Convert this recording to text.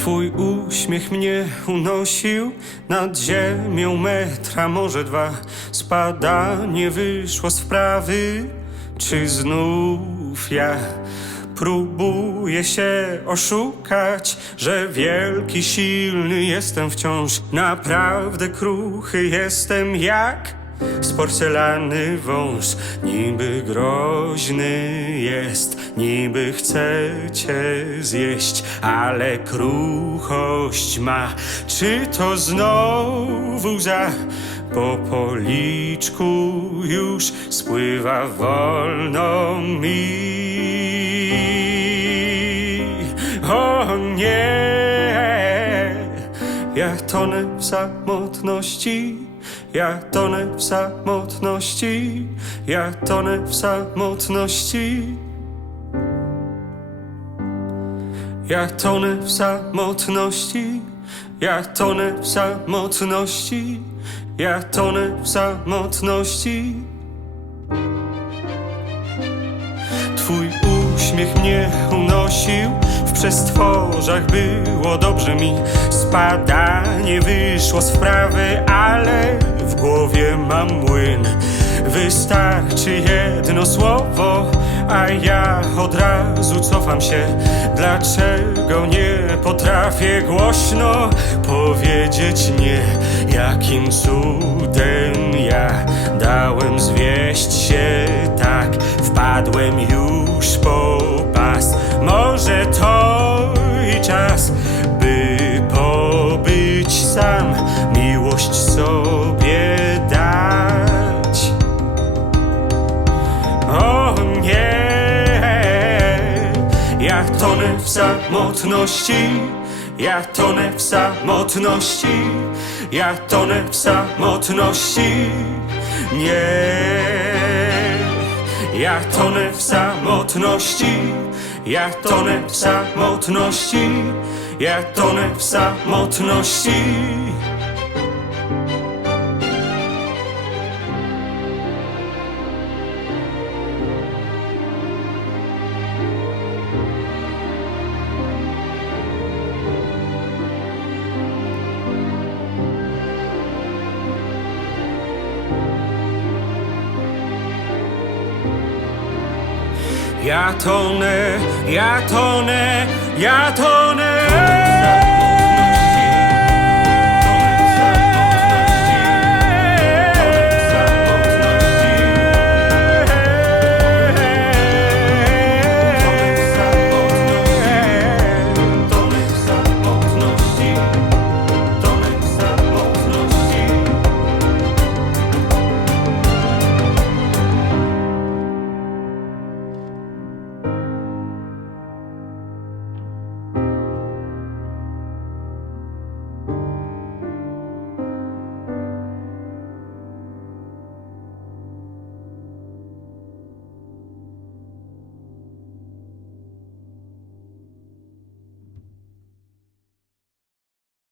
Twój uśmiech mnie unosił nad ziemią metra, może dwa. Spadanie wyszło z wprawy, czy znów ja próbuję się oszukać, że wielki, silny jestem wciąż. Naprawdę kruchy jestem jak z porcelany wąż Niby groźny jest, niby chce cię zjeść Ale kruchość ma, czy to znowu za Po policzku już spływa wolno mi tonę w samotności, ja tonę w samotności, ja tonę w samotności. Ja tonę w samotności, ja tonę w samotności, ja tonę w samotności. Twój uśmiech mnie unosił W przestworzach było dobrze mi. Spadanie wyszło z wprawy Ale w głowie mam młyn. Wystarczy jedno słowo A ja od razu cofam się. Dlaczego nie potrafię głośno Powiedzieć nie? Jakim cudem ja Dałem zwieść się? Tak Wpadłem już po tonę w samotności. Ja tonę w samotności. Ja tonę w samotności. Nie. Ja tonę w samotności. Ja tonę w samotności. Ja tonę w samotności Ja tonę, ja tonę, ja tonę